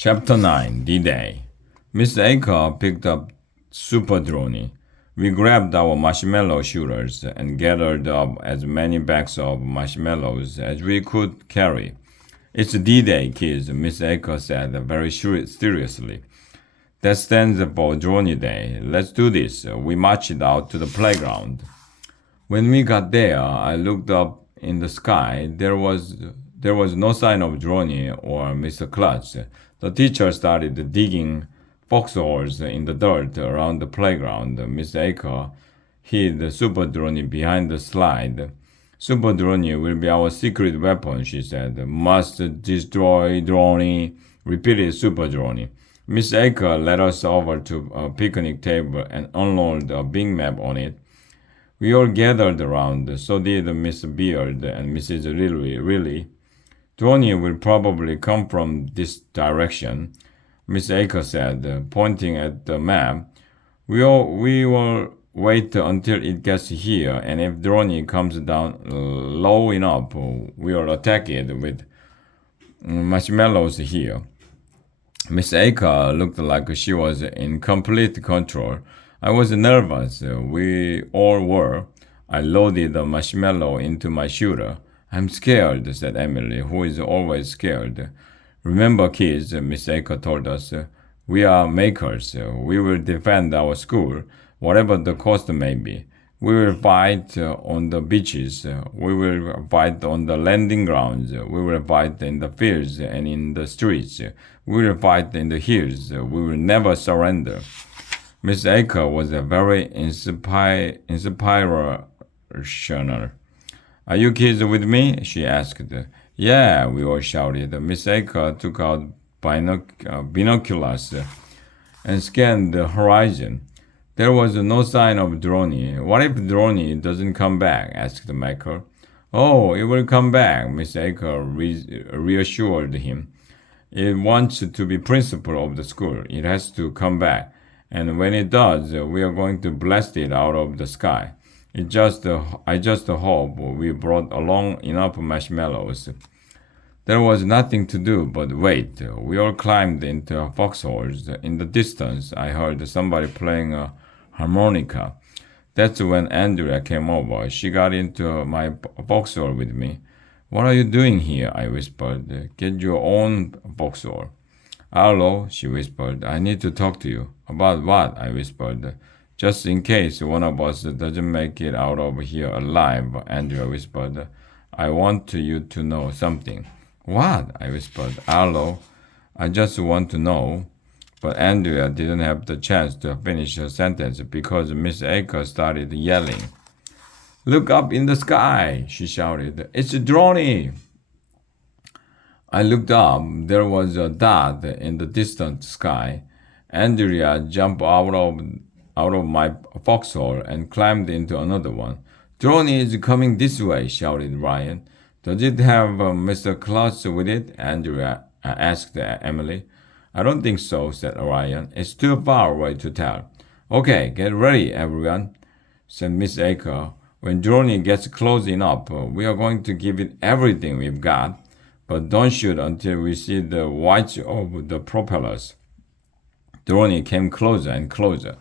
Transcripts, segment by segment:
Chapter 9 D-Day. Miss Aker picked up Super Droney. We grabbed our marshmallow shooters and gathered up as many bags of marshmallows as we could carry. It's D-Day, kids, Miss Aker said very seriously. That stands for Droney Day. Let's do this. We marched out to the playground. When we got there, I looked up in the sky. There was no sign of Droney or Mr. Klutz. The teacher started digging foxholes in the dirt around the playground. Miss Aker hid Super Droney behind the slide. Super Droney will be our secret weapon, she said. Must destroy Droney, repeated Super Droney. Miss Aker led us over to a picnic table and unrolled a big map on it. We all gathered around, so did Miss Beard and Mrs. Riley. Droney will probably come from this direction, Miss Aker said, pointing at the map. We will wait until it gets here, and if Droney comes down low enough, we'll attack it with marshmallows here. Miss Aker looked like she was in complete control. I was nervous. We all were. I loaded a marshmallow into my shooter. I'm scared, said Emily, who is always scared. Remember, kids, Miss Aker told us, we are makers. We will defend our school, whatever the cost may be. We will fight on the beaches. We will fight on the landing grounds. We will fight in the fields and in the streets. We will fight in the hills. We will never surrender. Miss Aker was a very inspirational. Are you kids with me? She asked. Yeah, we all shouted. Miss Aker took out binoculars and scanned the horizon. There was no sign of Droney. What if Droney doesn't come back? Asked Michael. Oh, it will come back, Miss Aker reassured him. It wants to be principal of the school. It has to come back. And when it does, we are going to blast it out of the sky. I just hope we brought along enough marshmallows. There was nothing to do but wait. We all climbed into foxholes. In the distance, I heard somebody playing a harmonica. That's when Andrea came over. She got into my foxhole with me. What are you doing here? I whispered. Get your own foxhole. Arlo, she whispered. I need to talk to you. About what? I whispered. Just in case one of us doesn't make it out of here alive, Andrea whispered. I want you to know something. What? I whispered. Arlo, I just want to know. But Andrea didn't have the chance to finish her sentence because Miss Aker started yelling. Look up in the sky, she shouted. It's Droney. I looked up. There was a dot in the distant sky. Andrea jumped out of my foxhole and climbed into another one. Droney is coming this way, shouted Ryan. Does it have Mr. Klutz with it? Andrea asked Emily. I don't think so, said Ryan. It's too far away to tell. Okay, get ready, everyone, said Miss Aker. When Droney gets close enough, we are going to give it everything we've got, but don't shoot until we see the whites of the propellers. Droney came closer and closer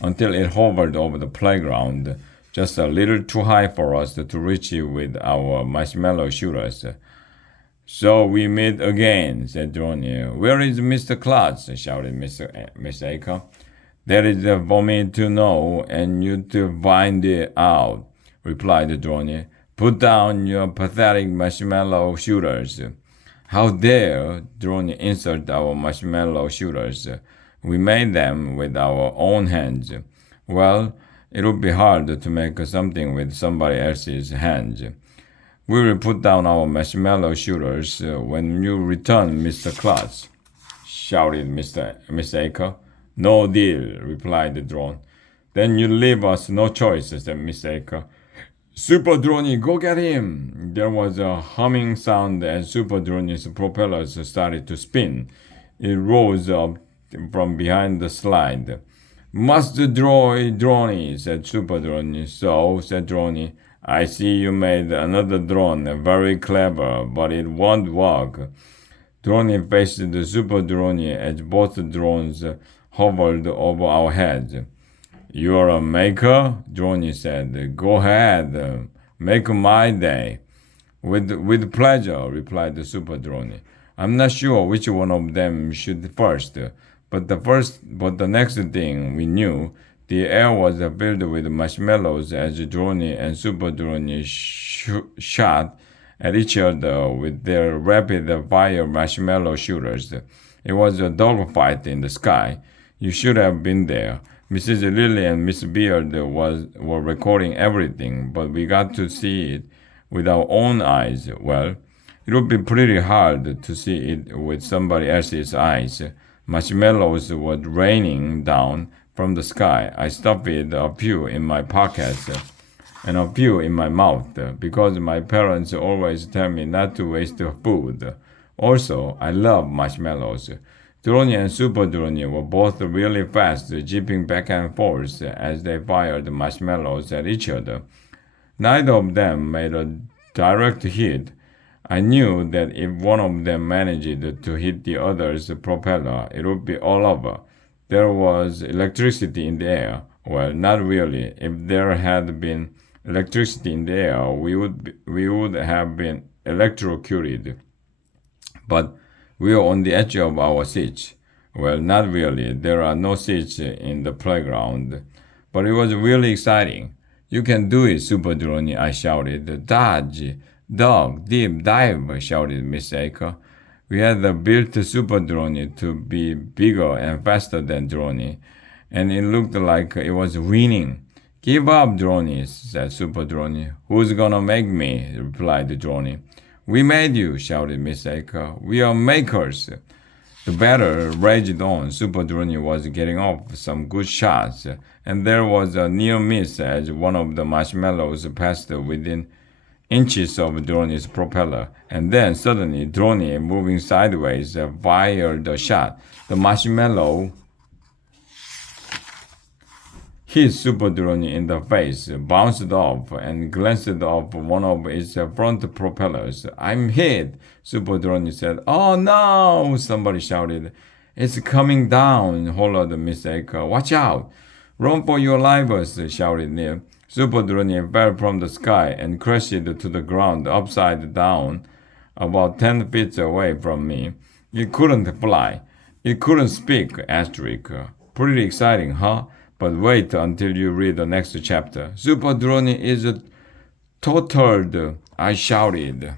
until it hovered over the playground, just a little too high for us to reach it with our marshmallow shooters. So we meet again, said Droney. Where is Mr. Klutz? Shouted Miss Aker. That is for me to know and you to find it out, replied Droney. Put down your pathetic marshmallow shooters. How dare Droney insult our marshmallow shooters? We made them with our own hands. Well, it would be hard to make something with somebody else's hands. We will put down our marshmallow shooters when you return, Mr. Klutz, shouted Miss Aker. No deal, replied the drone. Then you leave us no choice, said Miss Aker. Super Droney, go get him! There was a humming sound as Super Droney's propellers started to spin. It rose up from behind the slide. Must destroy Droney, said Super Droney. So, said Droney, I see you made another drone, very clever, but it won't work. Drone faced the Super Drone as both drones hovered over our heads. "You're a maker?" Drone said. "Go ahead, make my day." With pleasure," replied the Super Drone. "I'm not sure which one of them should first, but the next thing we knew, the air was filled with marshmallows as Drone and Super Drone shot at each other with their rapid-fire marshmallow shooters. It was a dogfight in the sky. You should have been there. Mrs. Lily and Miss Beard were recording everything, but we got to see it with our own eyes. Well, it would be pretty hard to see it with somebody else's eyes. Marshmallows were raining down from the sky. I stuffed a few in my pockets and a few in my mouth because my parents always tell me not to waste food. Also, I love marshmallows. Drone and Super Drone were both really fast, jipping back and forth as they fired marshmallows at each other. Neither of them made a direct hit. I knew that if one of them managed to hit the other's propeller, it would be all over. There was electricity in the air. Well, not really. If there had been electricity in the air, we would have been electrocuted. But we were on the edge of our seats. Well, not really. There are no seats in the playground. But it was really exciting. "You can do it, Super Drone," I shouted. "Dodge, dog, dip, dive," shouted Miss Aker. We had built Super Drone to be bigger and faster than Drone, and it looked like it was winning. "Give up, Drone," said Super Drone. "Who's gonna make me?" replied Drone. "We made you," shouted Miss Aker. "We are makers." The battle raged on. Super Drone was getting off some good shots, and there was a near miss as one of the marshmallows passed within inches of Drone's propeller. And then suddenly, Drone, moving sideways, fired a shot. The marshmallow hit Super Drone in the face, bounced off, and glanced off one of its front propellers. "I'm hit," Super Drone said. "Oh no!" somebody shouted. "It's coming down," hollered Miss Aker. "Watch out!" "Run for your lives," shouted Neil. Super Drone fell from the sky and crashed to the ground upside down about 10 feet away from me. It couldn't fly. It couldn't speak, asterisk. Pretty exciting, huh? But wait until you read the next chapter. "Super Drone is totaled," I shouted.